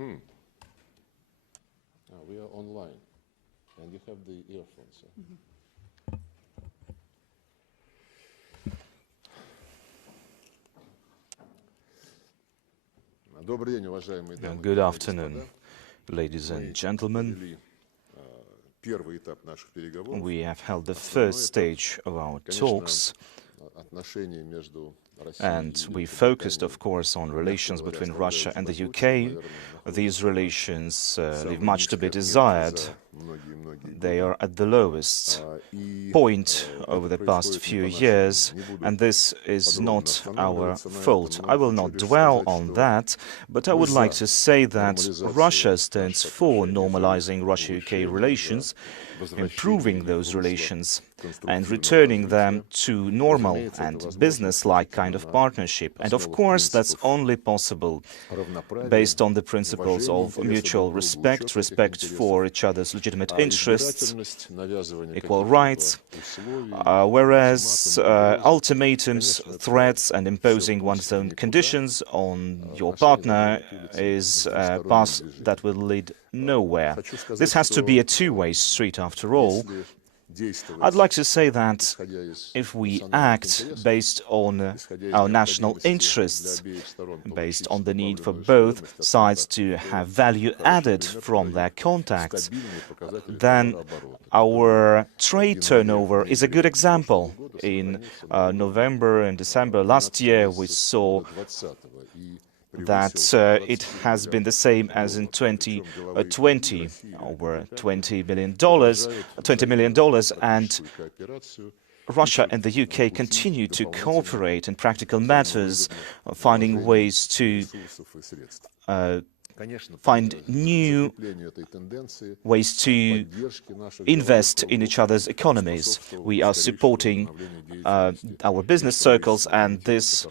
We are online, and you have the earphones. Good afternoon, ladies and gentlemen. We have held the first stage of our talks, and we focused, of course, on relations between Russia and the UK. These relations leave much to be desired. They are at the lowest point over the past few years, and this is not our fault. I will not dwell on that, but I would like to say that Russia stands for normalizing Russia-UK relations, improving those relations, and returning them to normal and business-like kind of partnership. And of course, that's only possible based on the principles of mutual respect, respect for each other's legitimate interests, equal rights, whereas ultimatums, threats, and imposing one's own conditions on your partner is a path that will lead nowhere. This has to be a two-way street after all. I'd like to say that if we act based on our national interests, based on the need for both sides to have value added from their contacts, then our trade turnover is a good example. In November and December last year, we saw that it has been the same as in 2020, over $20 million, and Russia and the UK continue to cooperate in practical matters, finding ways to find new ways to invest in each other's economies. We are supporting our business circles, and this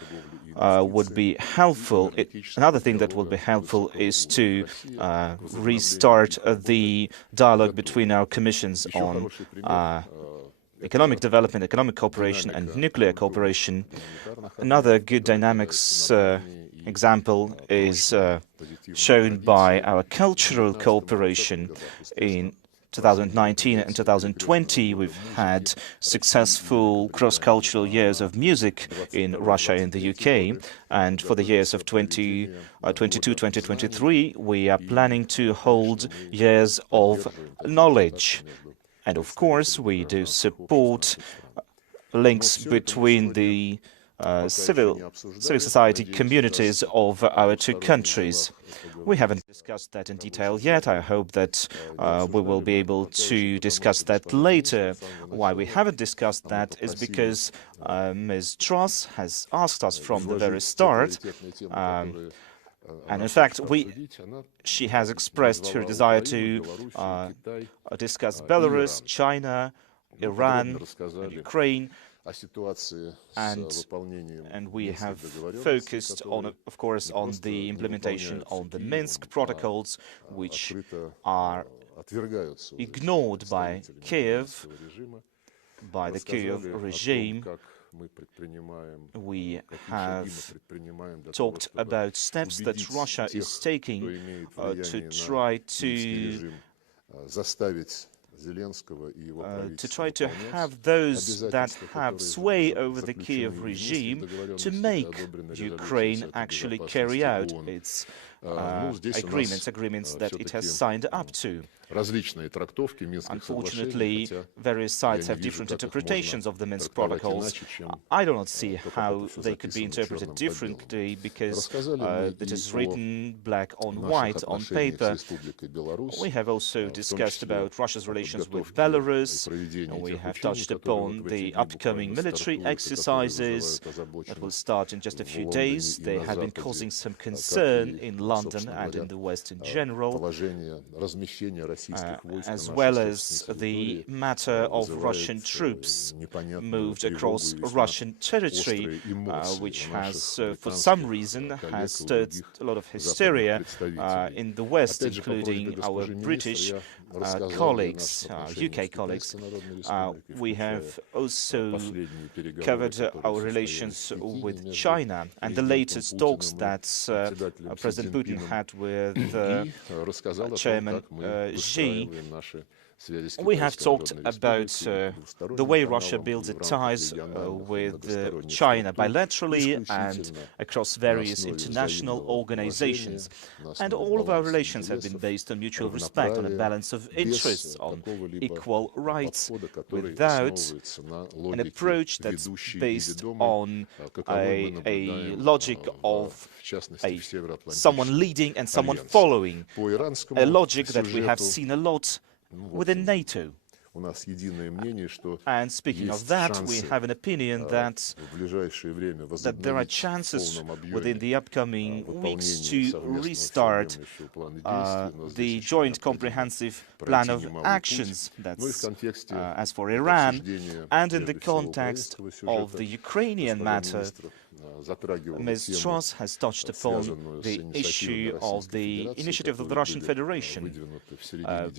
would be helpful. Another thing that would be helpful is to restart the dialogue between our commissions on economic development, economic cooperation, and nuclear cooperation. Another good dynamics example is shown by our cultural cooperation. In 2019 and 2020, we've had successful cross-cultural years of music in Russia and the UK. And for the years of 2022-2023, we are planning to hold years of knowledge. And of course, we do support links between the civil society communities of our two countries. We haven't discussed that in detail yet. I hope that we will be able to discuss that later. Why we haven't discussed that is because Ms. Truss has asked us from the very start, and in fact, she has expressed her desire to discuss Belarus, China, Iran, and Ukraine. And we have focused on, of course, on the implementation of the Minsk protocols, which are ignored by Kiev, by the Kiev regime. We have talked about steps that Russia is taking to try to have those that have sway over the Kiev regime to make Ukraine actually carry out its agreements that it has signed up to. Unfortunately, various sides have different interpretations of the Minsk protocols. I do not see how they could be interpreted differently because it is written black on white on paper. We have also discussed about Russia's relations with Belarus. We have touched upon the upcoming military exercises that will start in just a few days. They have been causing some concern in London and in the West in general. as well as the matter of Russian troops moved across Russian territory, which has, for some reason, has stirred a lot of hysteria in the West, including our British colleagues, UK colleagues. We have also covered our relations with China and the latest talks that President Putin had with Chairman Xi. We have talked about the way Russia builds its ties with China bilaterally and across various international organizations. And all of our relations have been based on mutual respect, on a balance of interests, on equal rights, without an approach that's based on a logic of someone leading and someone following, a logic that we have seen a lot within NATO. And speaking of that, we have an opinion that there are chances within the upcoming weeks to restart the joint comprehensive plan of actions. That's as for Iran, and in the context of the Ukrainian matter, Ms. Truss has touched upon the issue of the initiative of the Russian Federation,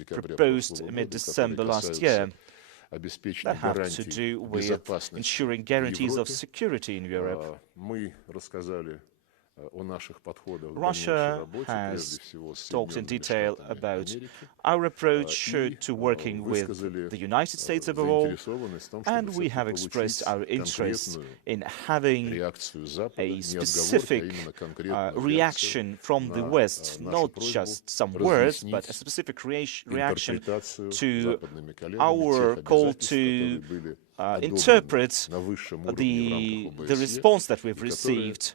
proposed mid-December last year, that have to do with ensuring guarantees of security in Europe. Russia has talked in detail about our approach to working with the United States above all, and we have expressed our interest in having a specific reaction from the West, not just some words, but a specific reaction to our call to interpret the response that we've received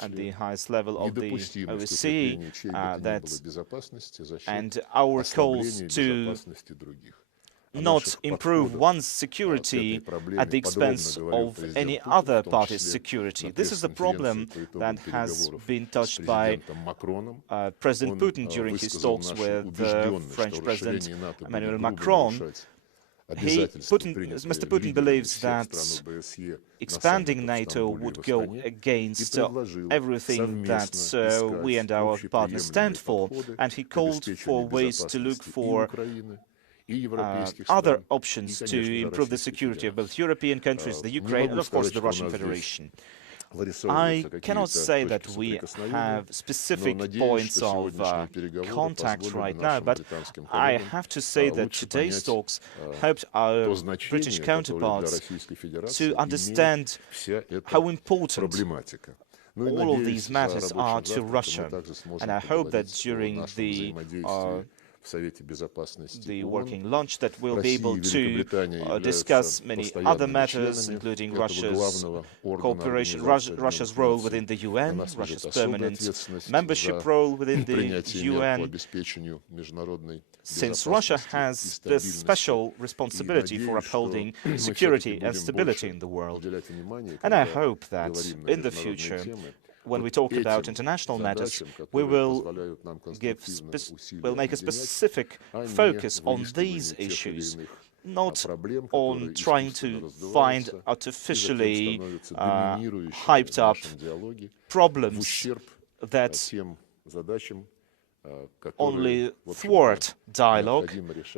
at the highest level of the OSCE, and our calls to not improve one's security at the expense of any other party's security. This is a problem that has been touched by President Putin during his talks with French President Emmanuel Macron. Mr. Putin believes that expanding NATO would go against everything that we and our partners stand for, and he called for ways to look for other options to improve the security of both European countries, the Ukraine, and of course the Russian Federation. I cannot say that we have specific points of contact right now, but I have to say that today's talks helped our British counterparts to understand how important all of these matters are to Russia. And I hope that during the working lunch that we'll be able to discuss many other matters, including Russia's cooperation, Russia's role within the UN, Russia's permanent membership role within the UN, since Russia has this special responsibility for upholding security and stability in the world. And I hope that in the future, when we talk about international matters, we will make a specific focus on these issues, not on trying to find artificially hyped up problems that only thwart dialogue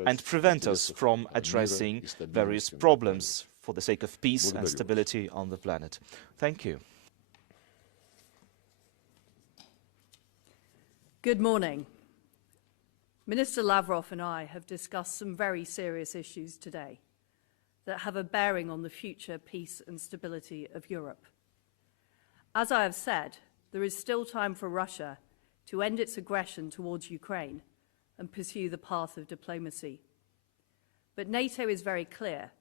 and prevent us from addressing various problems for the sake of peace and stability on the planet. Thank you. Good morning. Minister Lavrov and I have discussed some very serious issues today that have a bearing on the future peace and stability of Europe. As I have said, there is still time for Russia to end its aggression towards Ukraine and pursue the path of diplomacy. But NATO is very clear.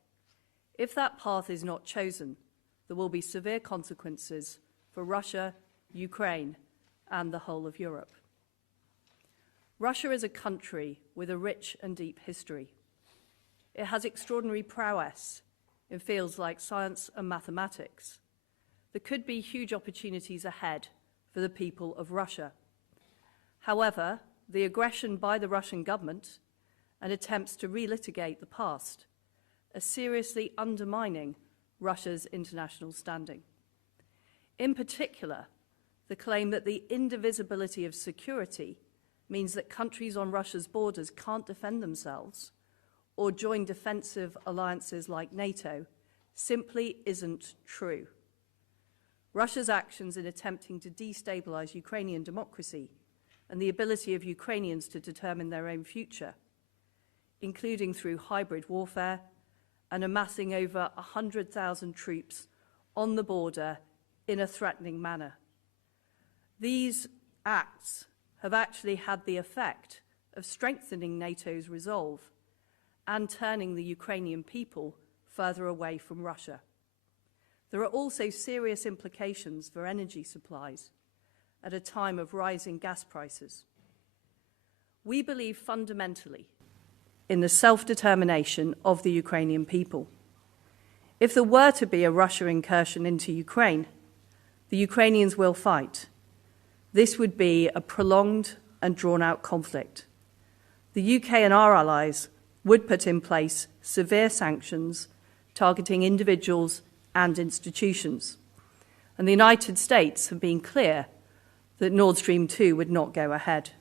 If that path is not chosen, there will be severe consequences for Russia, Ukraine, and the whole of Europe. Russia is a country with a rich and deep history. It has extraordinary prowess in fields like science and mathematics. There could be huge opportunities ahead for the people of Russia. However, the aggression by the Russian government and attempts to relitigate the past are seriously undermining Russia's international standing. In particular, the claim that the indivisibility of security means that countries on Russia's borders can't defend themselves or join defensive alliances like NATO simply isn't true. Russia's actions in attempting to destabilize Ukrainian democracy and the ability of Ukrainians to determine their own future, including through hybrid warfare and amassing over 100,000 troops on the border in a threatening manner. These acts have actually had the effect of strengthening NATO's resolve and turning the Ukrainian people further away from Russia. There are also serious implications for energy supplies at a time of rising gas prices. We believe fundamentally in the self-determination of the Ukrainian people. If there were to be a Russia incursion into Ukraine, the Ukrainians will fight. This would be a prolonged and drawn-out conflict. The UK and our allies would put in place severe sanctions targeting individuals and institutions. And the United States have been clear that Nord Stream 2 would not go ahead.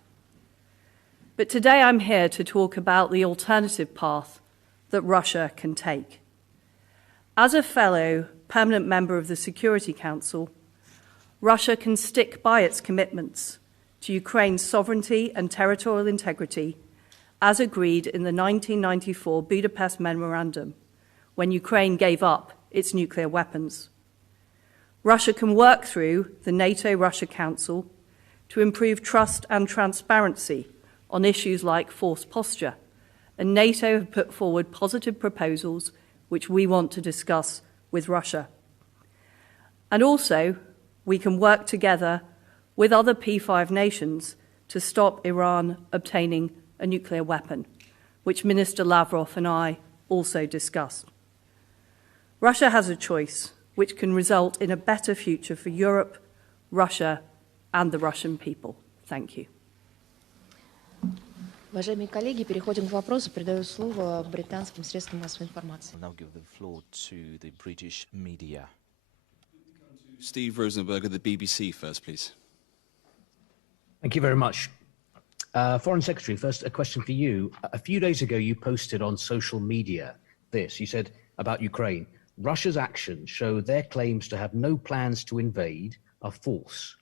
But today I'm here to talk about the alternative path that Russia can take. As a fellow permanent member of the Security Council, Russia can stick by its commitments to Ukraine's sovereignty and territorial integrity as agreed in the 1994 Budapest Memorandum, when Ukraine gave up its nuclear weapons. Russia can work through the NATO-Russia Council to improve trust and transparency on issues like force posture, and NATO have put forward positive proposals which we want to discuss with Russia. And also, we can work together with other P5 nations to stop Iran obtaining a nuclear weapon, which Minister Lavrov and I also discussed. Russia has a choice which can result in a better future for Europe, Russia, and the Russian people. Thank you. Уважаемые коллеги, переходим к вопросу. Передаю слово британским средствам массовой информации. I'll now give the floor to the British media. Steve Rosenberg of the BBC first, please. Thank you very much. Foreign Secretary, first a question for you. A few days ago, you posted on social media this. You said about Ukraine, Russia's actions show their claims to have no plans to invade are false.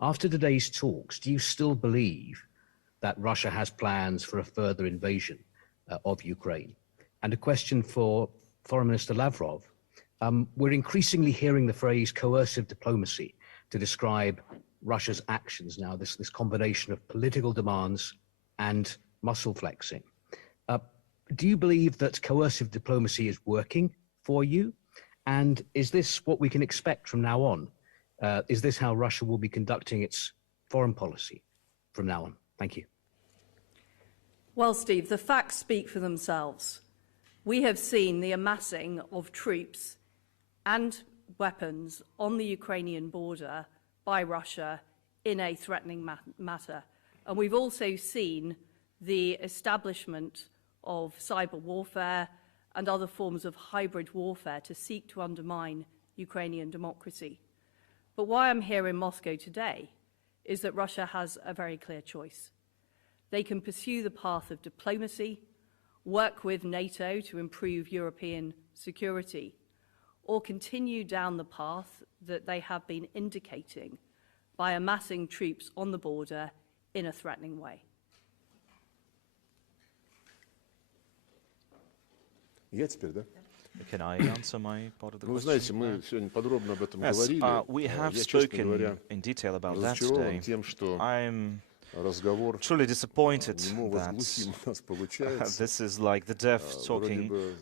After today's talks, do you still believe that Russia has plans for a further invasion of Ukraine? And a question for Foreign Minister Lavrov. We're increasingly hearing the phrase coercive diplomacy to describe Russia's actions now, this combination of political demands and muscle flexing. Do you believe that coercive diplomacy is working for you? And is this what we can expect from now on? Is this how Russia will be conducting its foreign policy from now on? Thank you. Well, Steve, the facts speak for themselves. We have seen the amassing of troops and weapons on the Ukrainian border by Russia in a threatening matter. And we've also seen the establishment of cyber warfare and other forms of hybrid warfare to seek to undermine Ukrainian democracy. But why I'm here in Moscow today is that Russia has a very clear choice. They can pursue the path of diplomacy, work with NATO to improve European security, or continue down the path that they have been indicating by amassing troops on the border in a threatening way. Я теперь, да? Can I answer my part of the Вы question? знаете, мы сегодня подробно об этом Yes, говорили. we have Я, честно spoken говоря, in detail about that разочарован today. тем, что I'm разговор truly disappointed немого-глухим у нас that получается. this is like the deaf Вроде talking бы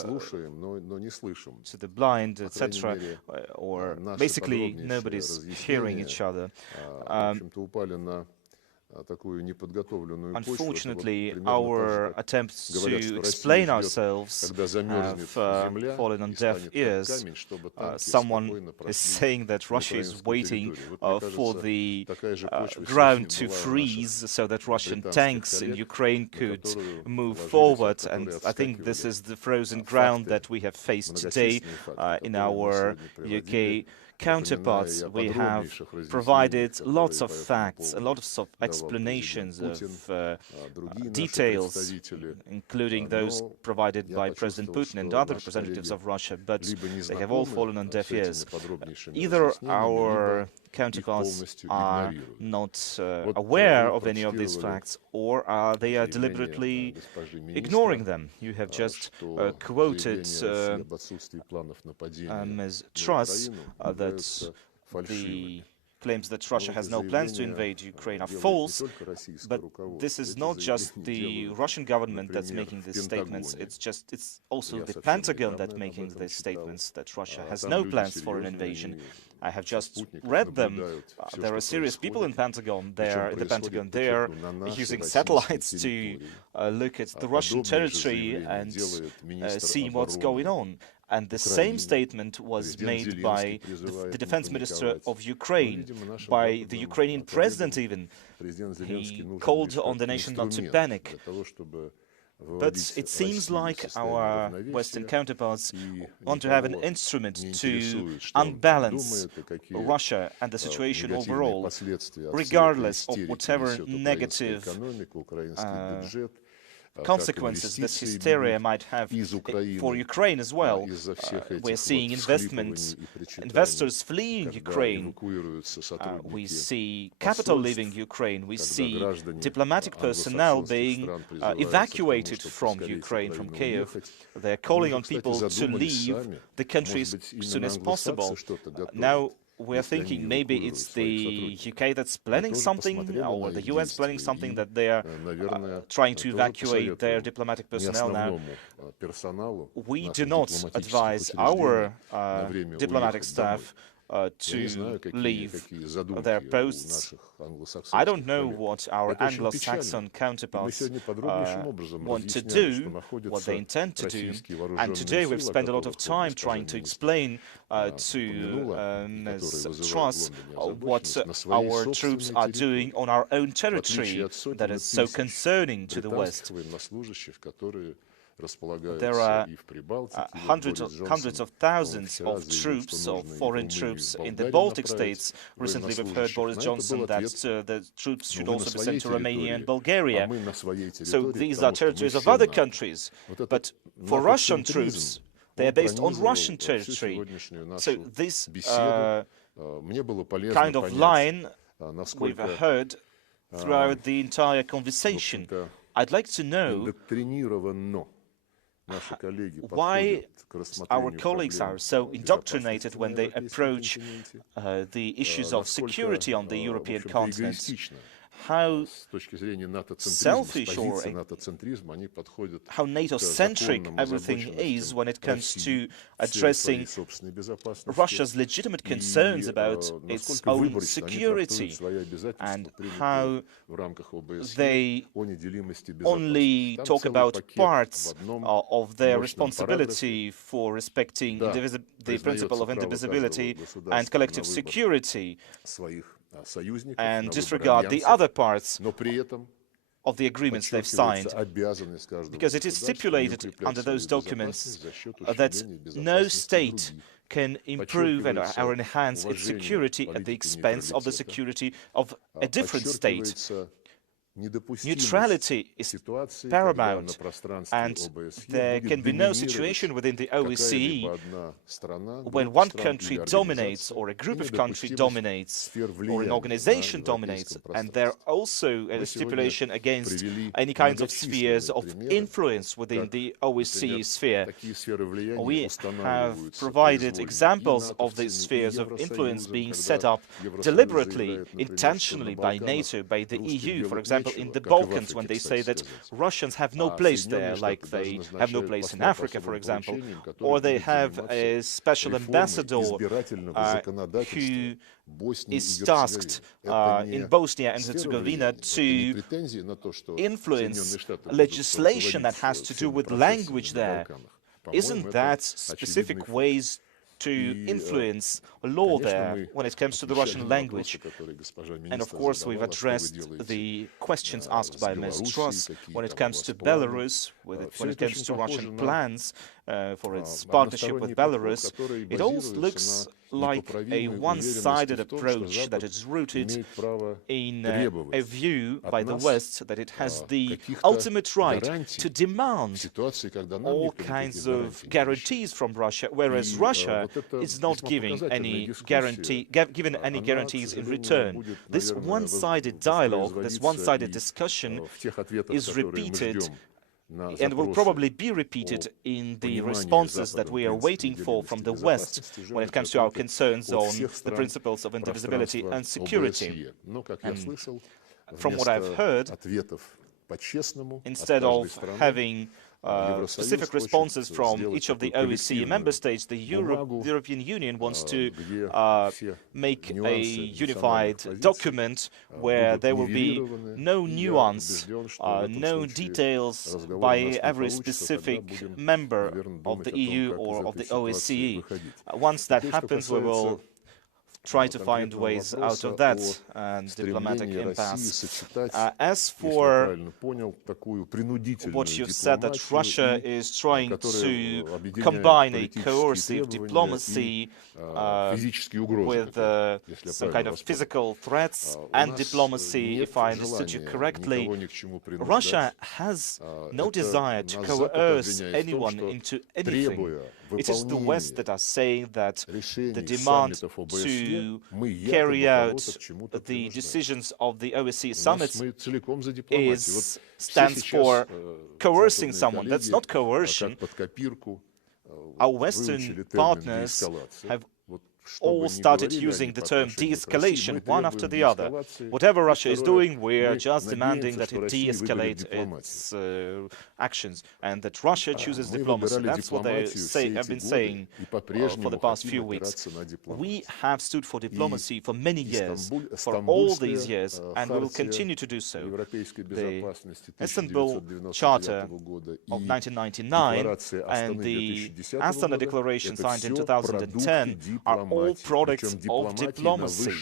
слушаем, но не слышим. to the blind, По крайней etc. мере, Or наши basically подробнейшие nobody's hearing each other. в общем-то, упали на Unfortunately, our attempts to explain ourselves have fallen on deaf ears. Someone is saying that Russia is waiting for the ground to freeze so that Russian tanks in Ukraine could move forward. And I think this is the frozen ground that we have faced today in our UK counterparts. We have provided lots of facts, a lot of explanations of details, including those provided by President Putin and other representatives of Russia, but they have all fallen on deaf ears. Either our counterparts are not aware of any of these facts, or they are deliberately ignoring them. You have just quoted Ms. Truss that the claims that Russia has no plans to invade Ukraine are false, but this is not just the Russian government that's making these statements, it's also the Pentagon that's making these statements that Russia has no plans for an invasion. I have just read them. There are serious people in the Pentagon. They're using satellites to look at the Russian territory and see what's going on. And the same statement was made by the defense minister of Ukraine, by the Ukrainian president even. He called on the nation not to panic. But it seems like our Western counterparts want to have an instrument to unbalance Russia and the situation overall, regardless of whatever negative consequences this hysteria might have for Ukraine as well. We're seeing investors fleeing Ukraine. We see capital leaving Ukraine. We see diplomatic personnel being evacuated from Ukraine, from Kiev. They're calling on people to leave the country as soon as possible. Now, we're thinking maybe it's the UK that's planning something, or the US planning something, that they are trying to evacuate their diplomatic personnel now. We do not advise our diplomatic staff to leave their posts. I don't know what our Anglo-Saxon counterparts want to do, what they intend to do, and today we've spent a lot of time trying to explain to Ms. Truss what our troops are doing on our own territory that is so concerning to the West. There are hundreds of thousands of troops, of foreign troops, in the Baltic states. Recently we've heard Boris Johnson that the troops should also be sent to Romania and Bulgaria. So these are territories of other countries. But for Russian troops, they are based on Russian territory. So this kind of line we've heard throughout the entire conversation. I'd like to know why our colleagues are so indoctrinated when they approach the issues of security on the European continent. How selfish or how NATO-centric everything is when it comes to addressing Russia's legitimate concerns about its own security, and how they only talk about parts of their responsibility for respecting the principle of indivisibility and collective security, and disregard the other parts of the agreements they've signed, because it is stipulated under those documents that no state can improve or enhance its security at the expense of the security of a different state. Neutrality is paramount, and there can be no situation within the OSCE when one country dominates, or a group of countries dominates, or an organization dominates, and there also a stipulation against any kinds of spheres of influence within the OSCE sphere. We have provided examples of these spheres of influence being set up deliberately, intentionally by NATO, by the EU. For example, example, in the Balkans, when they say that Russians have no place there, like they have no place in Africa, for example, or they have a special ambassador who is tasked in Bosnia and Herzegovina to influence legislation that has to do with language there. Isn't that specific ways to influence law there when it comes to the Russian language? And of course, we've addressed the questions asked by Ms. Truss when it comes to Belarus, when it comes to Russian plans for its partnership with Belarus. It all looks like a one-sided approach that is rooted in a view by the West that it has the ultimate right to demand all kinds of guarantees from Russia, whereas Russia is not giving any guarantees in return. This one-sided dialogue, this one-sided discussion is repeated and will probably be repeated in the responses that we are waiting for from the West when it comes to our concerns on the principles of indivisibility and security. And from what I've heard, instead of having specific responses from each of the OSCE member states, the European Union wants to make a unified document where there will be no nuance, no details by every specific member of the EU or of the OSCE. Once that happens, we will try to find ways out of that and diplomatic impasse. As for what you've said, that Russia is trying to combine a coercive diplomacy with some kind of physical threats and diplomacy, if I understood you correctly, Russia has no desire to coerce anyone into anything. It is the West that are saying that the demand to carry out the decisions of the OSCE summits stands for coercing someone. That's not coercion. Our Western partners have all started using the term de-escalation, one after the other. Whatever Russia is doing, we are just demanding that it de-escalate its actions, and that Russia chooses diplomacy. That's what they have been saying for the past few weeks. We have stood for diplomacy for many years, for all these years, and we will continue to do so. The Istanbul Charter of 1999 and the Astana Declaration signed in 2010 are all products of diplomacy,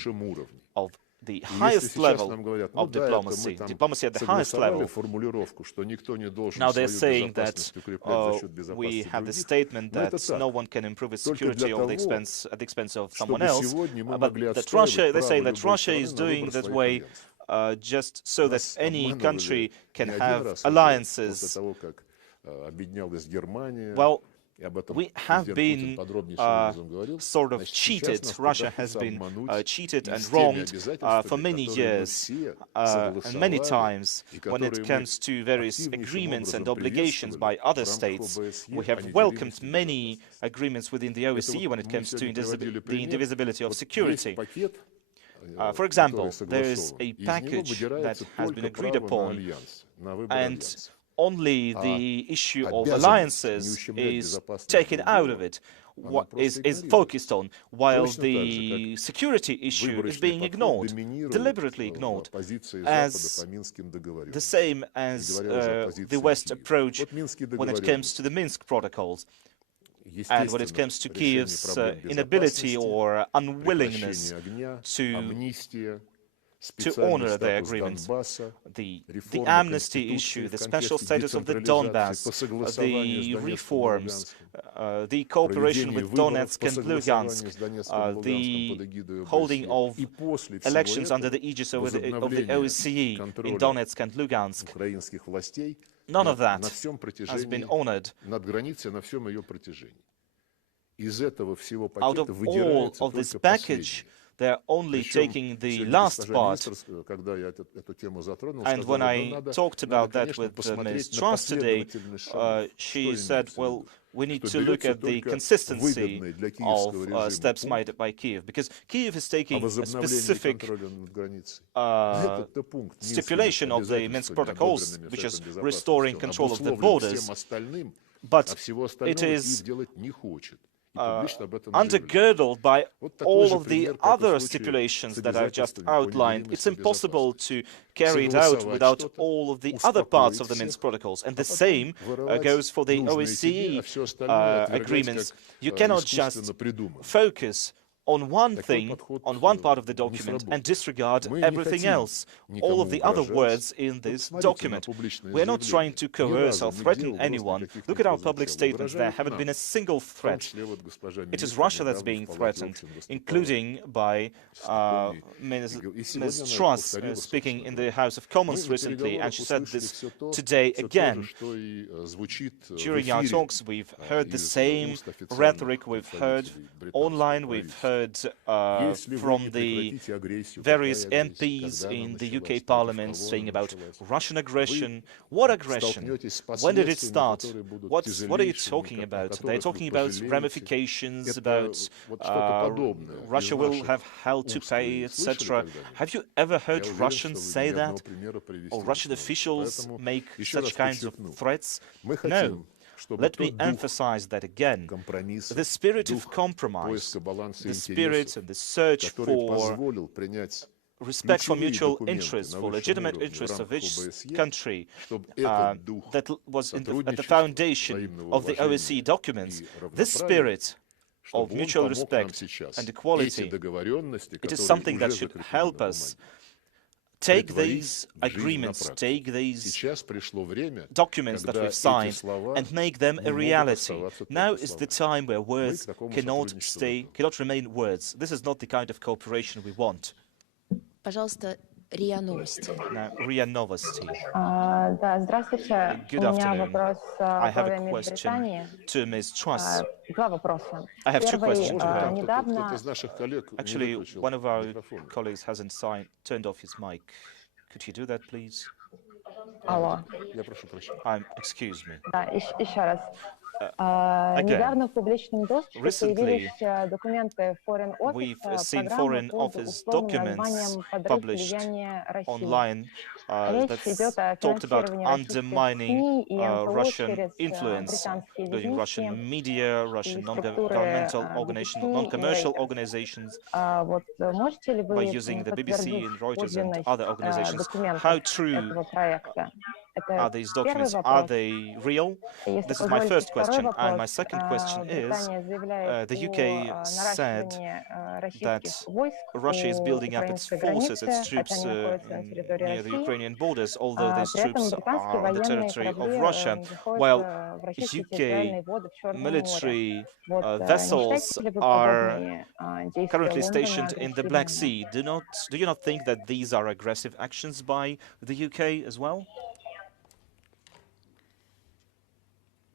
of the highest level of diplomacy, diplomacy at the highest level. Now they're saying that we have the statement that no one can improve its security at the expense of someone else, but that Russia, they're saying that Russia is doing that way just so that any country can have alliances. Well, we have been sort of cheated. Russia has been cheated and wronged for many years and many times when it comes to various agreements and obligations by other states. We have welcomed many agreements within the OSCE when it comes to the indivisibility of security. For example, there is a package that has been agreed upon, and only the issue of alliances is taken out of it, is focused on, while the security issue is being ignored, deliberately ignored, as the same as the West approach when it comes to the Minsk protocols. And when it comes to Kyiv's inability or unwillingness to honor their agreements, the amnesty issue, the special status of the Donbass, the reforms, the cooperation with Donetsk and Lugansk, the holding of elections under the aegis of the OSCE in Donetsk and Lugansk. None of that has been honored. Out of all of this package, they're only taking the last part. And when I talked about that with Ms. Truss today, she said, well, we need to look at the consistency of steps made by Kyiv, because Kyiv is taking a specific stipulation of the Minsk protocols, which is restoring control of the borders, but it is undergirdled by all of the other stipulations that I've just outlined. It's impossible to carry it out without all of the other parts of the Minsk protocols. And the same goes for the OSCE agreements. You cannot just focus on one thing, on one part of the document, and disregard everything else, all of the other words in this document. We're not trying to coerce or threaten anyone. Look at our public statements. There haven't been a single threat. It is Russia that's being threatened, including by Ms. Truss speaking in the House of Commons recently, and she said this today again. During our talks, we've heard the same rhetoric we've heard online, we've heard from the various MPs in the UK Parliament saying about Russian aggression. What aggression? When did it start? What are you talking about? They're talking about ramifications, about Russia will have hell to pay, etc. Have you ever heard Russians say that? Or Russian officials make such kinds of threats? No. Let me emphasize that again. The spirit of compromise, the spirit and the search for respect for mutual interests, for legitimate interests of each country, that was at the foundation of the OSCE documents. This spirit of mutual respect and equality, it is something that should help us take these agreements, take these documents that we've signed and make them a reality. Now is the time where words cannot remain words. This is not the kind of cooperation we want. Пожалуйста, РИА Новости. Now, RIA Novosti. Да, здравствуйте. Good У меня afternoon. вопрос I have главе a question Британии. to Ms. Truss. Два вопроса. I have two Первый, questions to her. недавно Actually, one of our colleagues hasn't turned off his mic. Could you do that, please? Алло. Excuse me. Да, еще раз. Again, Недавно в публичном доступе recently, появились документы Foreign we've Office, seen программы Foreign под Office условным documents названием «Подрыв published влияния России». online Речь идет о that's talked about финансировании российских undermining СМИ и НПО Russian через influence, британские including Russian летники media, Russian и структуры non-governmental organizations, BBC non-commercial и organizations, Вот можете ли by вы using the BBC подтвердить and Reuters and подлинность other organizations. документов How true этого проекта? are Это these первый documents? Are вопрос. they real? Если This is my позволите, first второй question. And my вопрос. second question is, Британия заявляет the о UK said наращивании российских that войск Russia is у building up its украинской forces, its границы, troops хотя они находятся на территории near the России. Ukrainian borders, although these При этом troops британские are on the военные territory of корабли Russia, находятся while в российские UK территориальные воды в Черном море. military Вот не vessels считаете ли вы are подобные действия currently Лондона stationed in the Black агрессивными? Sea. Do you not think that these are aggressive actions by the UK as well?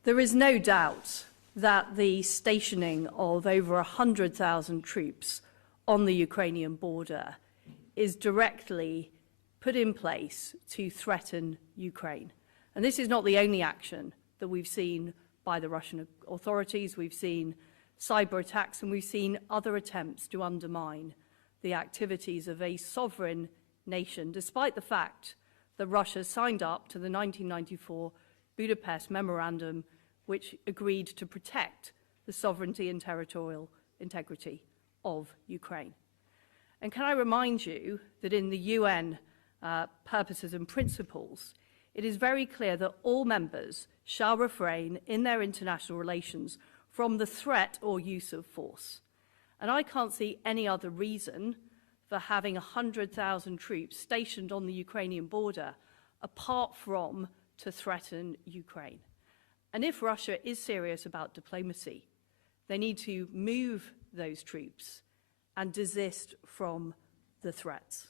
There is no doubt that the stationing of over 100,000 troops on the Ukrainian border is directly put in place to threaten Ukraine. And this is not the only action that we've seen by the Russian authorities. We've seen cyber attacks and we've seen other attempts to undermine the activities of a sovereign nation, despite the fact that Russia signed up to the 1994 Budapest Memorandum, which agreed to protect the sovereignty and territorial integrity of Ukraine. And can I remind you that in the UN purposes and principles, it is very clear that all members shall refrain in their international relations from the threat or use of force. And I can't see any other reason for having 100,000 troops stationed on the Ukrainian border apart from to threaten Ukraine. And if Russia is serious about diplomacy, they need to move those troops and desist from the threats.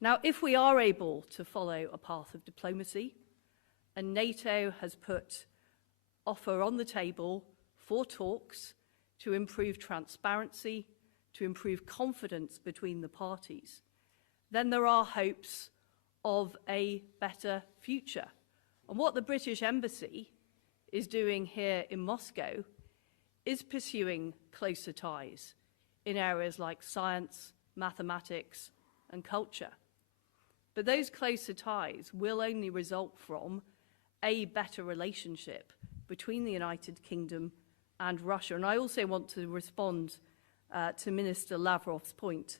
Now, if we are able to follow a path of diplomacy, and NATO has put offer on the table for talks to improve transparency, to improve confidence between the parties, then there are hopes of a better future. And what the British Embassy is doing here in Moscow is pursuing closer ties in areas like science, mathematics, and culture. But those closer ties will only result from a better relationship between the United Kingdom and Russia. And I also want to respond to Minister Lavrov's point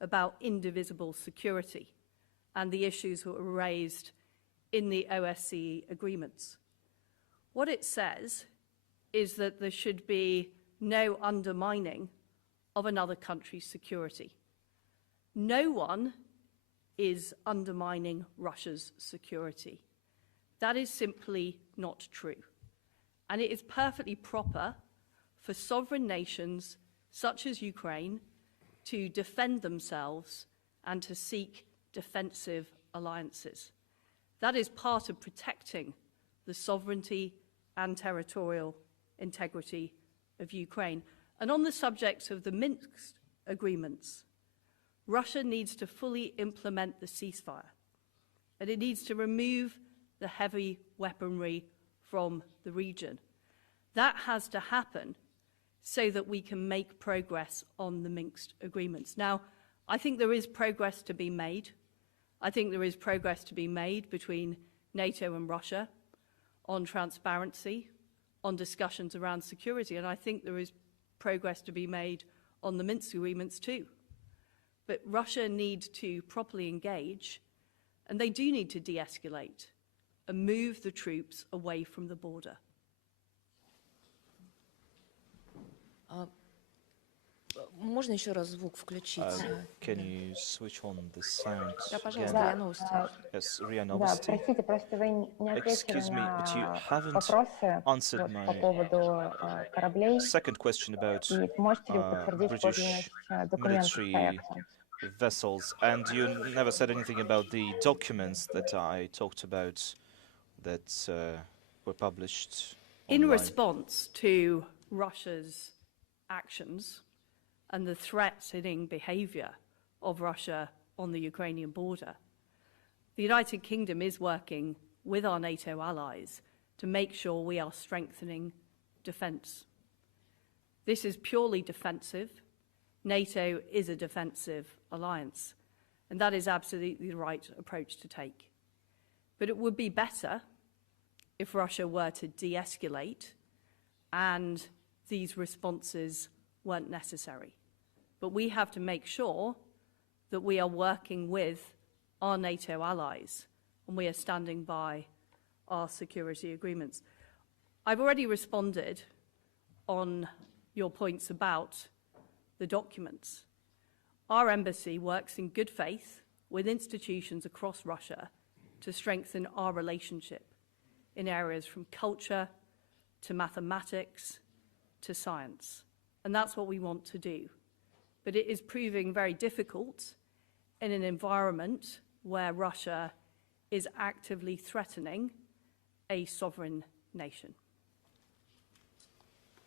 about indivisible security and the issues that were raised in the OSCE agreements. What it says is that there should be no undermining of another country's security. No one is undermining Russia's security. That is simply not true. And it is perfectly proper for sovereign nations such as Ukraine to defend themselves and to seek defensive alliances. That is part of protecting the sovereignty and territorial integrity of Ukraine. And on the subject of the Minsk agreements, Russia needs to fully implement the ceasefire, and it needs to remove the heavy weaponry from the region. That has to happen so that we can make progress on the Minsk agreements. Now, I think there is progress to be made. I think there is progress to be made between NATO and Russia on transparency, on discussions around security, and I think there is progress to be made on the Minsk agreements too. But Russia needs to properly engage, and they do need to de-escalate and move the troops away from the border. Можно еще раз звук включить? Can you switch on the sound Да, пожалуйста, again? РИА Новости. Yes, RIA Да, Novosti. простите, просто вы не ответили Excuse me, but you на haven't вопросы answered вот, my по поводу кораблей. second question about И можете ли вы подтвердить British подлинность документов military проекта? vessels, and you never said anything about the documents that I talked about that were published In online. response to Russia's actions and the threatening behaviour of Russia on the Ukrainian border, the United Kingdom is working with our NATO allies to make sure we are strengthening defence. This is purely defensive. NATO is a defensive alliance, and that is absolutely the right approach to take. But it would be better if Russia were to de-escalate and these responses weren't necessary. But we have to make sure that we are working with our NATO allies and we are standing by our security agreements. I've already responded on your points about the documents. Our embassy works in good faith with institutions across Russia to strengthen our relationship in areas from culture to mathematics to science. And that's what we want to do. But it is proving very difficult in an environment where Russia is actively threatening a sovereign nation.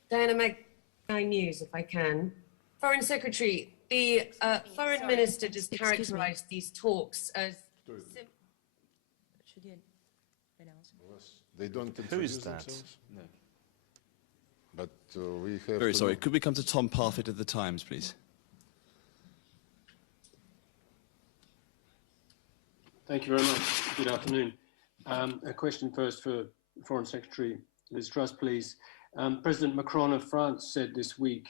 Diana Mag News, if I can. Foreign Secretary, the Foreign Minister just characterized these talks as... They don't Who introduce is that? themselves? No. But we have Very to sorry. know- Could we come to Tom Parfitt of The Times, please? Thank you very much. Good afternoon. A question first for Foreign Secretary Liz Truss, please. President Macron of France said this week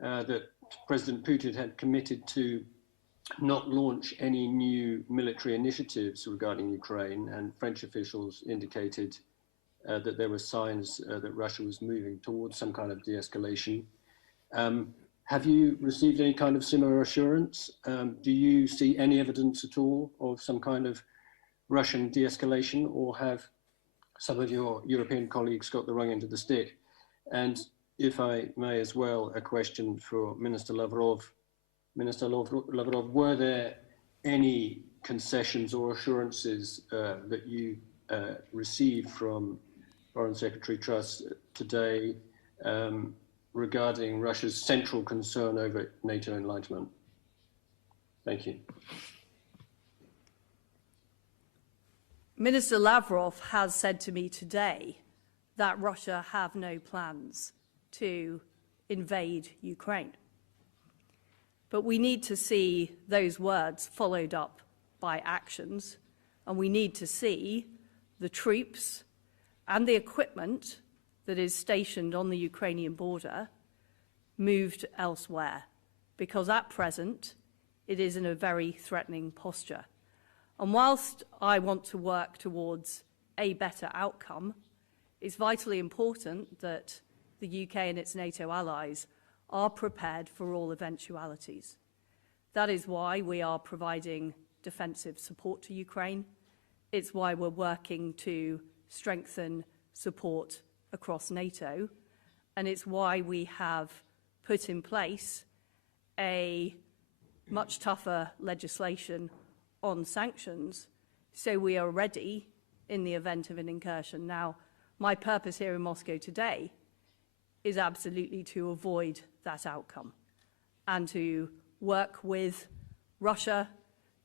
that President Putin had committed to not launch any new military initiatives regarding Ukraine, and French officials indicated that there were signs that Russia was moving towards some kind of de-escalation. Have you received any kind of similar assurance? Do you see any evidence at all of some kind of Russian de-escalation, or have some of your European colleagues got the wrong end of the stick? And if I may as well, a question for Minister Lavrov. Minister Lavrov, were there any concessions or assurances that you received from Foreign Secretary Truss today regarding Russia's central concern over NATO enlargement? Thank you. Minister Lavrov has said to me today that Russia have no plans to invade Ukraine. But we need to see those words followed up by actions, and we need to see the troops and the equipment that is stationed on the Ukrainian border moved elsewhere, because at present it is in a very threatening posture. And whilst I want to work towards a better outcome, it's vitally important that the UK and its NATO allies are prepared for all eventualities. That is why we are providing defensive support to Ukraine. It's why we're working to strengthen support across NATO. And it's why we have put in place a much tougher legislation on sanctions, so we are ready in the event of an incursion. Now, my purpose here in Moscow today is absolutely to avoid that outcome and to work with Russia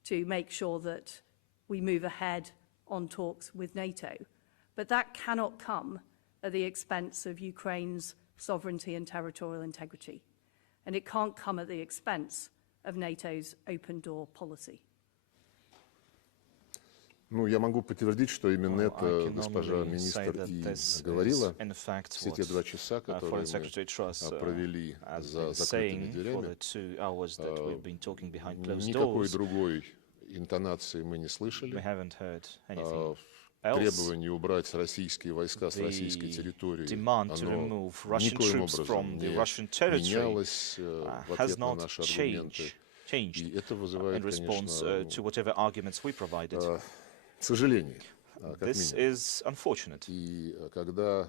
to make sure that we move ahead on talks with NATO. But that cannot come at the expense of Ukraine's sovereignty and territorial integrity. And it can't come at the expense of NATO's open door policy. Ну, я могу подтвердить, что именно это госпожа министр и говорила. Все те 2 часа, которые мы провели за закрытыми дверями, никакой другой интонации мы не слышали. Требование убрать российские войска с российской территории, оно никоим образом не менялось в ответ на наши аргументы. И это вызывает, конечно, сожаление, как минимум. И когда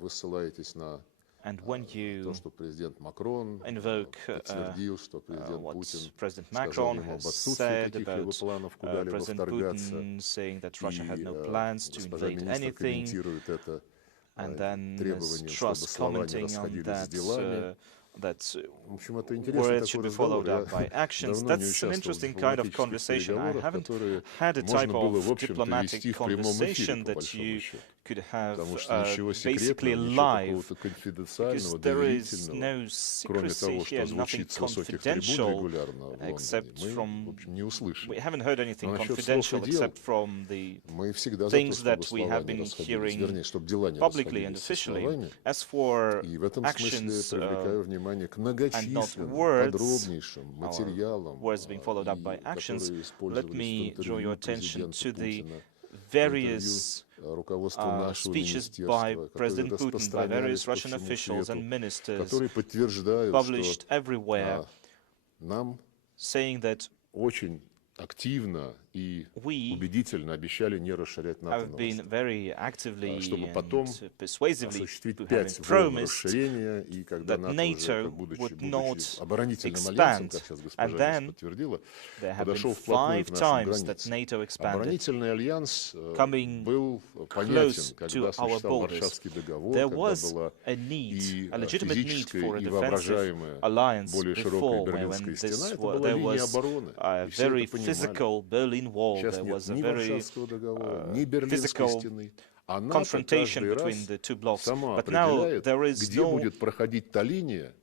вы ссылаетесь на то, что президент Макрон подтвердил, что президент Путин сказал ему об отсутствии каких-либо планов куда-либо вторгаться, и госпожа министр комментирует это требованием, чтобы слова не расходились с делами. Words should be followed up by actions. That's an interesting kind of conversation. I haven't had a type of diplomatic conversation that you could have basically live, because there is no secrecy here, nothing confidential, except from, we haven't heard anything confidential except from the things that we have been hearing publicly and officially. As for actions and not words, words being followed up by actions, let me draw your attention to the various speeches by President Putin, by various Russian officials and ministers, published everywhere, saying that we have been very actively and persuasively to have promised that NATO would not expand, and then there have been 5 times that NATO expanded, coming close to our borders. There was a need, a legitimate need for a defensive alliance before, when there was a very physical Berlin Wall, there was a very physical confrontation between the two blocks. But now there is no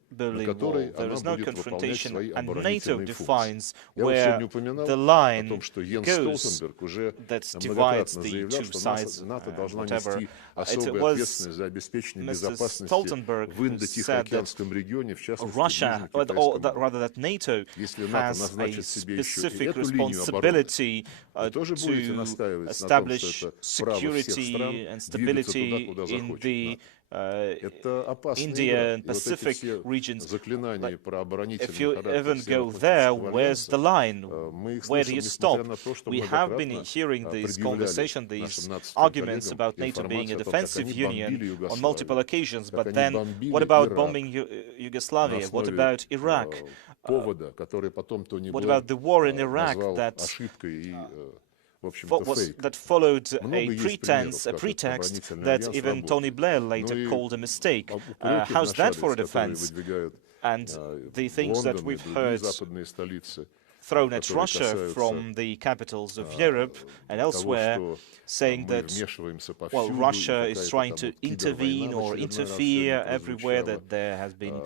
Berlin Wall, there is no confrontation, and NATO defines where the line goes that divides the two sides, whatever. It was Mr. Stoltenberg who said that Russia, or rather that NATO, has a specific responsibility to establish security and stability in the India and Pacific regions. If you even go there, where's the line? Where do you stop? We have been hearing this conversation, these arguments about NATO being a defensive union on multiple occasions, but then what about bombing Yugoslavia? What about Iraq? What about the war in Iraq that that followed a pretext that even Tony Blair later called a mistake. How's that for a defense? And the things that we've heard thrown at Russia from the capitals of Europe and elsewhere, saying that, well, Russia is trying to intervene or interfere everywhere, that there has been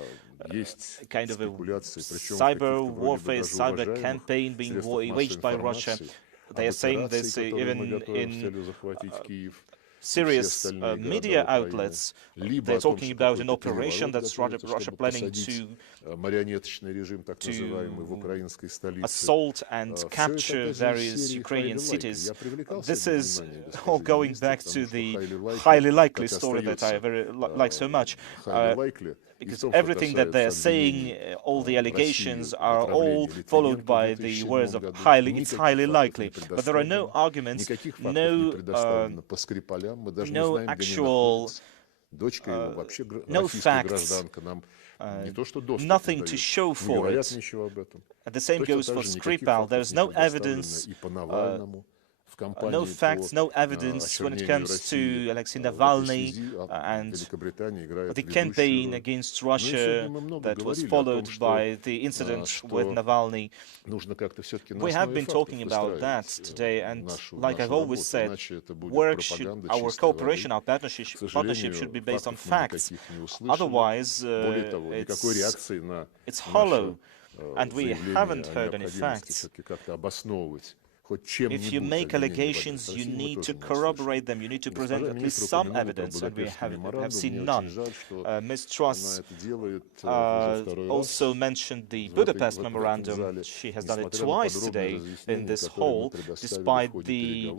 kind of a cyber warfare, cyber campaign being waged by Russia. They are saying this even in serious media outlets. They're talking about an operation that's Russia planning to assault and capture various Ukrainian cities. This is all going back to the highly likely story that I very like so much. Because everything that they're saying, all the allegations are all followed by the words of it's highly likely. But there are no arguments, no actual, no facts, nothing to show for it. And the same goes for Skripal. There's no evidence, no facts, no evidence when it comes to Alexei Navalny and the campaign against Russia that was followed by the incident with Navalny. We have been talking about that today, and like I've always said, our cooperation, our partnership should be based on facts. Otherwise, it's hollow, and we haven't heard any facts. If you make allegations, you need to corroborate them, you need to present at least some evidence, and we have seen none. Ms. Truss also mentioned the Budapest Memorandum. She has done it twice today in this hall, despite the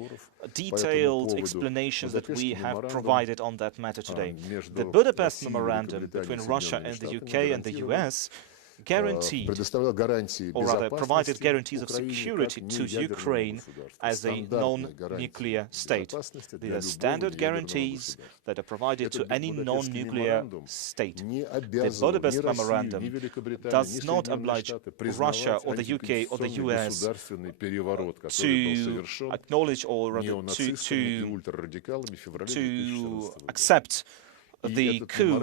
detailed explanations that we have provided on that matter today. The Budapest Memorandum between Russia and the UK and the US guaranteed, or rather provided guarantees of security to Ukraine as a non-nuclear state. These are standard guarantees that are provided to any non-nuclear state. The Budapest Memorandum does not oblige Russia or the UK or the US to acknowledge or rather to accept the coup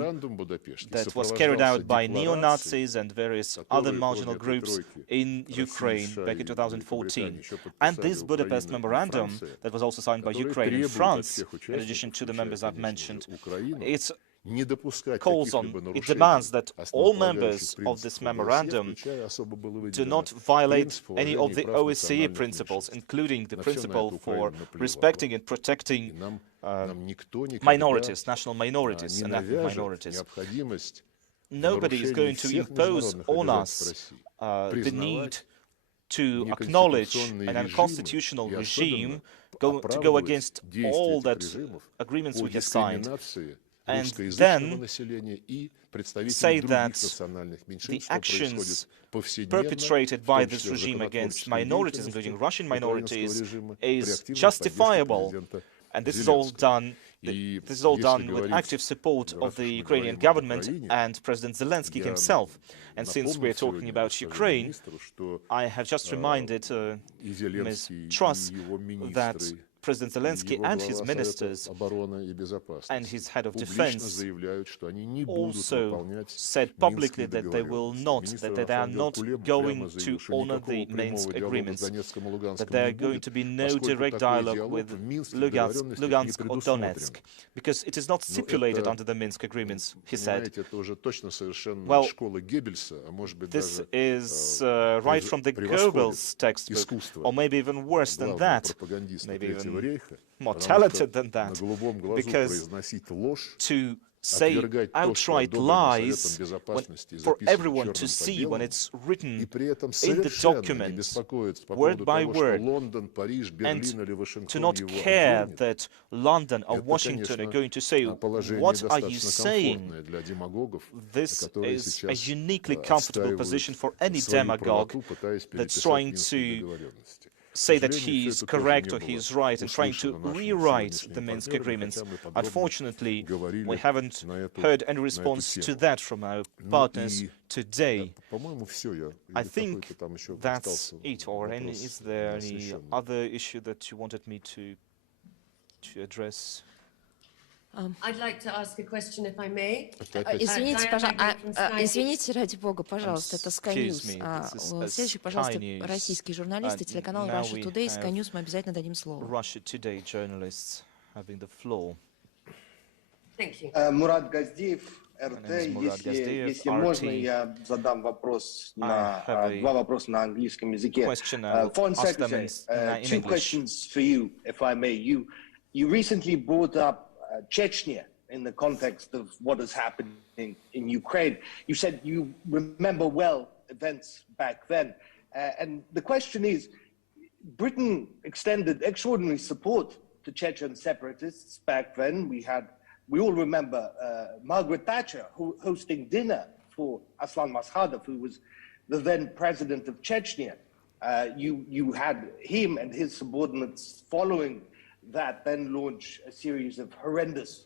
that was carried out by neo-Nazis and various other marginal groups in Ukraine back in 2014. And this Budapest Memorandum that was also signed by Ukraine and France, in addition to the members I've mentioned, it demands that all members of this memorandum do not violate any of the OSCE principles, including the principle for respecting and protecting minorities, national minorities and ethnic minorities. Nobody is going to impose on us the need to acknowledge an unconstitutional regime, to go against all that agreements we have signed, and then say that the actions perpetrated by this regime against minorities, including Russian minorities, is justifiable. And this is all done with active support of the Ukrainian government and President Zelensky himself. And since we're talking about Ukraine, I have just reminded Ms. Truss that President Zelensky and his ministers and his head of defense also said publicly that they will not, that they are not going to honor the Minsk agreements, that there are going to be no direct dialogue with Lugansk or Donetsk, because it is not stipulated under the Minsk agreements, he said. Well, this is right from the Goebbels textbook, or maybe even worse than that, maybe even more talented than that, because to say outright lies for everyone to see when it's written in the document, word by word, and to not care that London or Washington are going to say, what are you saying? This is a uniquely comfortable position for any demagogue that's trying to say that he is correct or he is right and trying to rewrite the Minsk agreements. Unfortunately, we haven't heard any response to that from our partners today. I think that's it. Or is there any other issue that you wanted me to address? I'd like to ask a question, if I may. Извините, ради бога, пожалуйста, это Sky News. Следующий, пожалуйста, российские журналисты, телеканал Russia Today, Sky News, мы обязательно дадим слово. Russia Today journalists having the floor. Thank you. Мурат Газдиев, РТ. Если можно, я задам вопрос два вопроса на английском языке. Foreign Secretary, two questions for you, if I may. You recently brought up Chechnya in the context of what is happening in Ukraine. You said you remember well events back then. And the question is, Britain extended extraordinary support to Chechen separatists back then. We all remember Margaret Thatcher hosting dinner for Aslan Maskhadov, who was the then president of Chechnya. You had him and his subordinates following that then launch a series of horrendous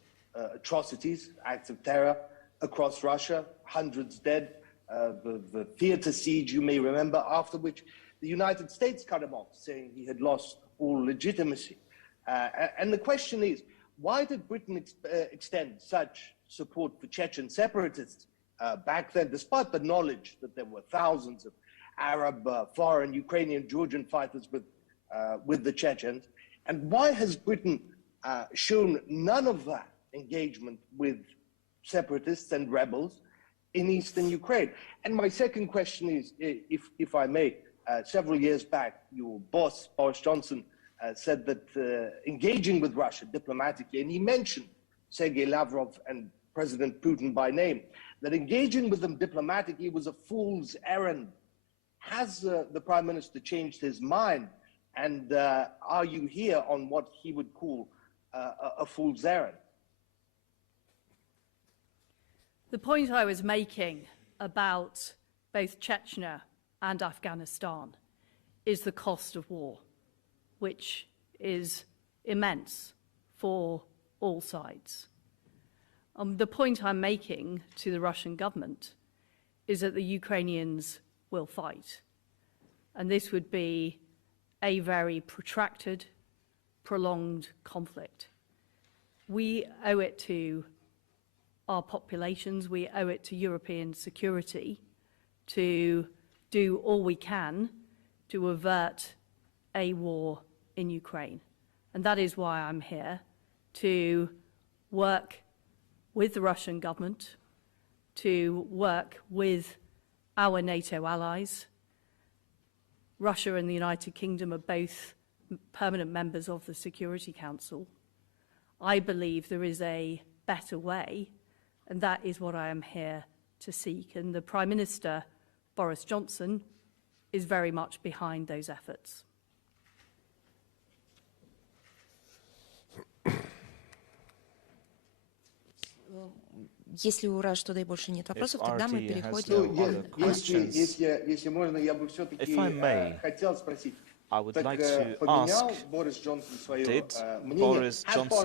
atrocities, acts of terror across Russia, hundreds dead, the theater siege, you may remember, after which the United States cut him off, saying he had lost all legitimacy. And the question is, why did Britain extend such support for Chechen separatists back then, despite the knowledge that there were thousands of Arab, foreign, Ukrainian, Georgian fighters with the Chechens? And why has Britain shown none of that engagement with separatists and rebels in eastern Ukraine? And my second question is, if I may, several years back, your boss, Boris Johnson, said that engaging with Russia diplomatically, and he mentioned Sergey Lavrov and President Putin by name, that engaging with them diplomatically was a fool's errand. Has the Prime Minister changed his mind? And are you here on what he would call a fool's errand? The point I was making about both Chechnya and Afghanistan is the cost of war, which is immense for all sides. The point I'm making to the Russian government is that the Ukrainians will fight. And this would be a very protracted, prolonged conflict. We owe it to our populations, we owe it to European security to do all we can to avert a war in Ukraine. And that is why I'm here, to work with the Russian government, to work with our NATO allies. Russia and the United Kingdom are both permanent members of the Security Council. I believe there is a better way, and that is what I am here to seek. And the Prime Minister, Boris Johnson, is very much behind those efforts. Если у Rush Today больше нет вопросов, тогда мы переходим... Если можно, я бы все-таки хотел спросить. I would like to ask, did Boris Johnson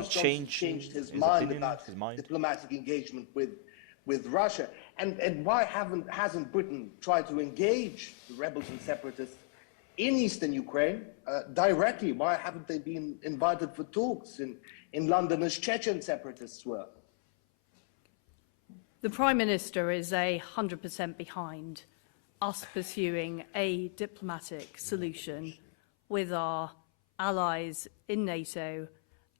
change his opinion, his mind? Diplomatic engagement with Russia? And why hasn't Britain tried to engage the rebels and separatists in eastern Ukraine directly? Why haven't they been invited for talks in London as Chechen separatists were? The Prime Minister is 100% behind us pursuing a diplomatic solution with our allies in NATO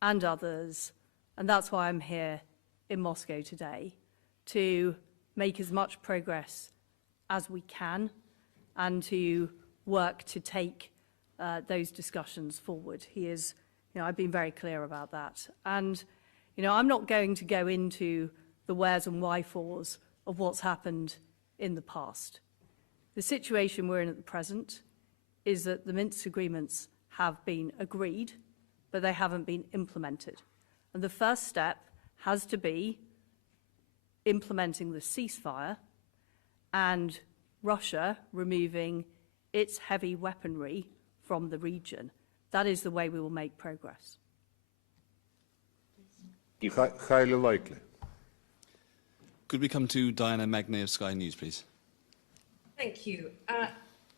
and others, and that's why I'm here in Moscow today, to make as much progress as we can and to work to take those discussions forward. I've been very clear about that. And, I'm not going to go into the wheres and wherefores of what's happened in the past. The situation we're in at the present is that the Minsk agreements have been agreed, but they haven't been implemented. And the first step has to be implementing the ceasefire and Russia removing its heavy weaponry from the region. That is the way we will make progress. Highly likely. Could we come to Diana Magnay of Sky News, please? Thank you.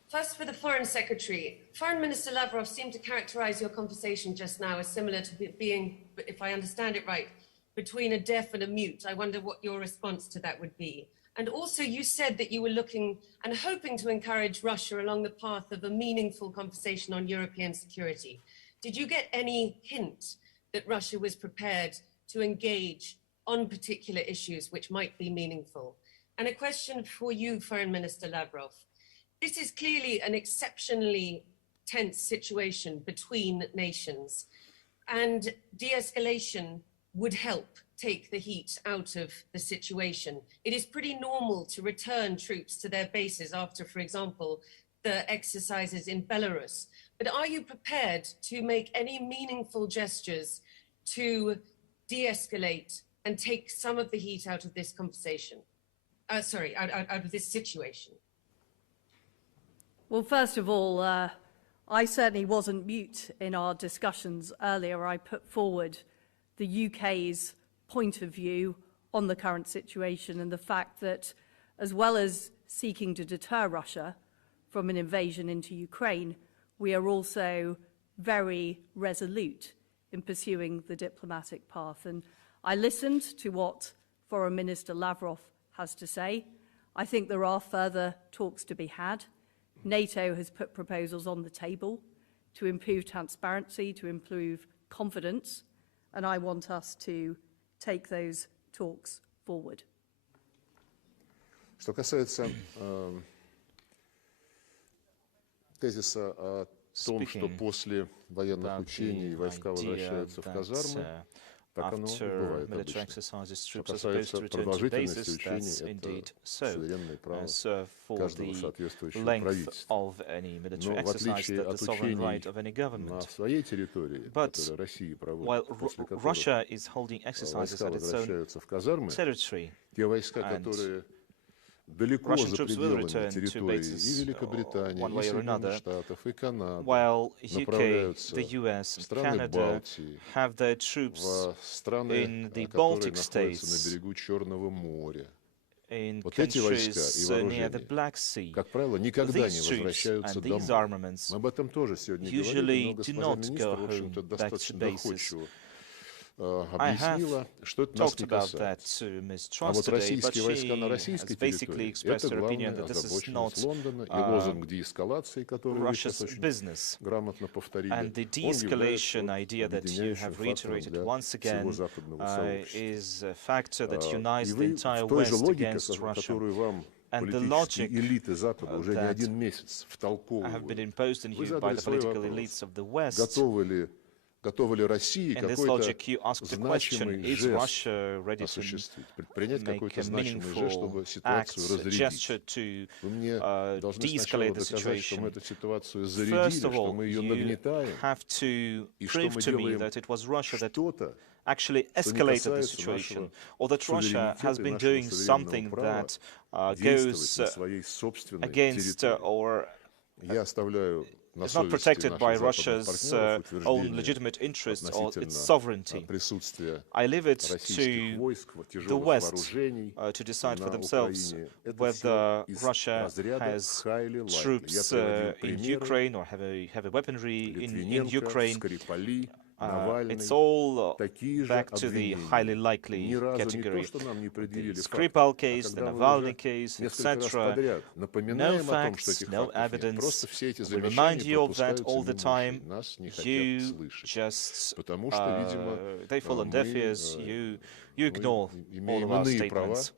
First, for the Foreign Secretary, Foreign Minister Lavrov seemed to characterize your conversation just now as similar to being, if I understand it right, between a deaf and a mute. I wonder what your response to that would be. And also, you said that you were looking and hoping to encourage Russia along the path of a meaningful conversation on European security. Did you get any hint that Russia was prepared to engage on particular issues which might be meaningful? And a question for you, Foreign Minister Lavrov. This is clearly an exceptionally tense situation between nations, and de-escalation would help take the heat out of the situation. It is pretty normal to return troops to their bases after, for example, the exercises in Belarus. But are you prepared to make any meaningful gestures to de-escalate and take some of the heat out of this conversation? Out of this situation? Well, first of all, I certainly wasn't mute in our discussions earlier. I put forward the UK's point of view on the current situation and the fact that, as well as seeking to deter Russia from an invasion into Ukraine, we are also very resolute in pursuing the diplomatic path. And I listened to what Foreign Minister Lavrov has to say. I think there are further talks to be had. NATO has put proposals on the table to improve transparency, to improve confidence, and I want us to take those talks forward. Что касается тезиса о том, что после военных учений войска возвращаются в казармы, так оно и бывает обычно. Что касается продолжительности учений, это суверенное право каждого соответствующего правительства. Но в отличие от учений на своей территории, которые Россия проводит, после которых войска возвращаются в казармы, те войска, которые далеко за пределами территории и Великобритании, и Соединенных Штатов, и Канады, направляются в страны Балтии, в страны, которые находятся на берегу Черного моря. Вот эти войска и вооружения, как правило, никогда не возвращаются домой. Мы об этом тоже сегодня говорили, но госпожа министр, в общем-то, достаточно доходчиво объяснила, что это нас не касается. А вот российские войска на российской территории — это главная озабоченность Лондона, и лозунг деэскалации, который вы сейчас очень грамотно повторили, он является объединяющим фактором для всего западного сообщества. И вы в той же логике, которую вам политические элиты Запада уже не один месяц втолковывают, вы задали свой вопрос: готова ли Россия какой-то значимый жест осуществить, предпринять какой-то значимый жест, чтобы ситуацию разрядить? Вы мне должны сначала доказать, что мы эту ситуацию зарядили, что мы ее нагнетаем, и что мы делаем что-то, actually escalated the situation, or that Russia has been doing something that goes against or is not protected by Russia's own legitimate interests or its sovereignty. I leave it to the West to decide for themselves whether Russia has troops in Ukraine or have a weaponry in Ukraine. It's all back to the highly likely category. The Skripal case, the Navalny case, etc. No facts, no evidence. We remind you of that all the time. You just, they fall on deaf ears. You ignore all of our statements.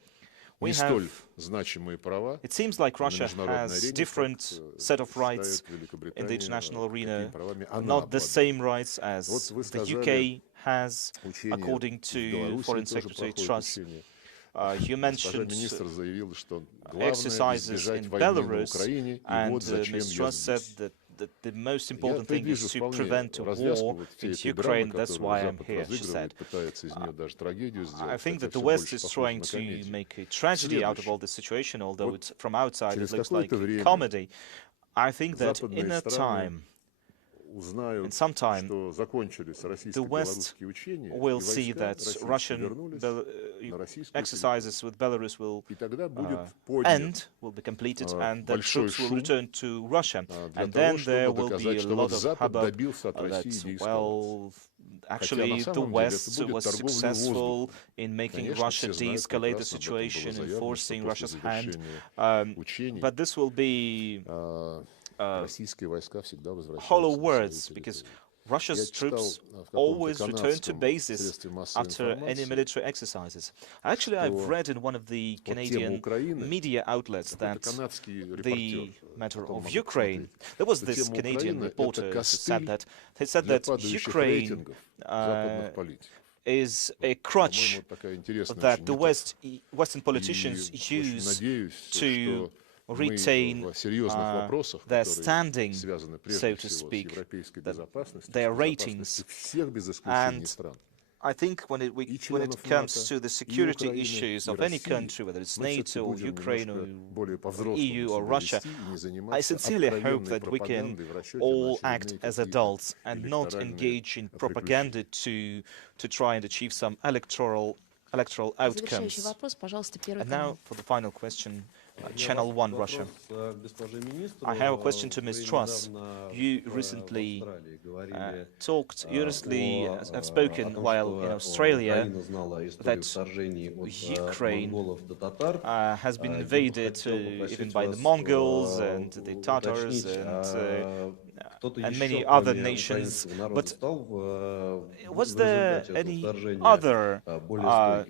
It seems like Russia has different set of rights in the international arena, not the same rights as the UK has, according to Foreign Secretary Truss. You mentioned exercises in Belarus, and Ms. Truss said that the most important thing is to prevent a war in Ukraine. That's why I'm here, she said. I think that the West is trying to make a tragedy out of all this situation, although from outside it looks like a comedy. I think that in a time in some time, the West will see that Russian exercises with Belarus will end, will be completed, and the troops will return to Russia. And then there will be a lot of hubbub that, well, actually the West was successful in making Russia de-escalate the situation and forcing Russia's hand. But this will be hollow words, because Russia's troops always return to bases after any military exercises. Actually, I've read in one of the Canadian media outlets that the matter of Ukraine, there was this Canadian reporter who said that Ukraine is a crutch that the Western politicians use to retain their standing, so to speak, their ratings. And I think when it comes to the security issues of any country, whether it's NATO, or Ukraine, or EU, or Russia, I sincerely hope that we can all act as adults and not engage in propaganda to try and achieve some electoral outcomes. And now for the final question. Channel 1 Russia. I have a question to Ms. Truss. You recently have spoken while in Australia that Ukraine has been invaded even by the Mongols and the Tatars and many other nations. But was there any other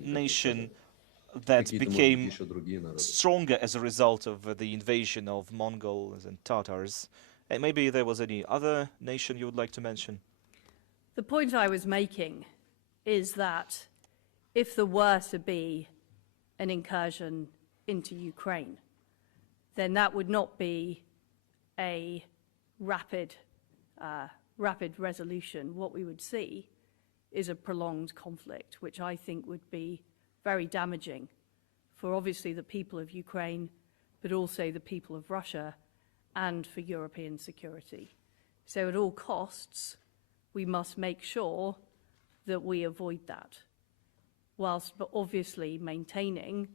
nation that became stronger as a result of the invasion of Mongols and Tatars? And maybe there was any other nation you would like to mention? The point I was making is that if there were to be an incursion into Ukraine, then that would not be a rapid resolution. What we would see is a prolonged conflict, which I think would be very damaging for obviously the people of Ukraine, but also the people of Russia and for European security. So at all costs, we must make sure that we avoid that, whilst but obviously maintaining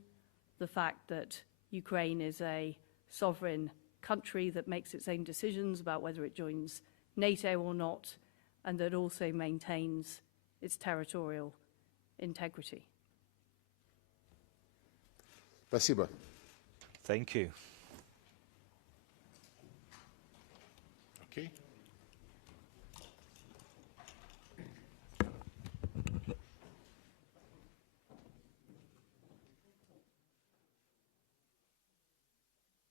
the fact that Ukraine is a sovereign country that makes its own decisions about whether it joins NATO or not, and that also maintains its territorial integrity. Спасибо. Thank you. Okay.